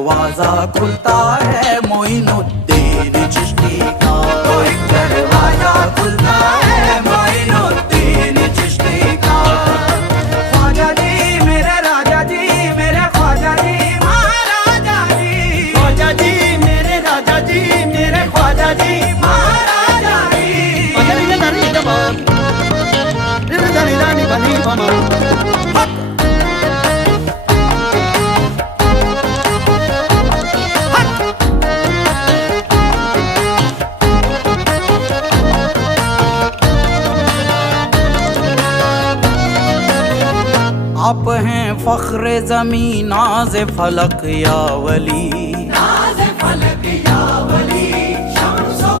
दरवाजा खुलता है मोइनुद्दीन चिश्ती का, तो एक दरवाजा खुलता है मोइनुद्दीन चिश्ती का। ख्वाजा जी मेरे राजा जी, मेरे ख्वाजा जी महाराजा जी, ख्वाजा जी मेरे राजा जी, मेरे ख्वाजा जी महाराजा जी। आप हैं फख्र ज़मीं नाज़ फलक या वली, नाज़ फलक या वली।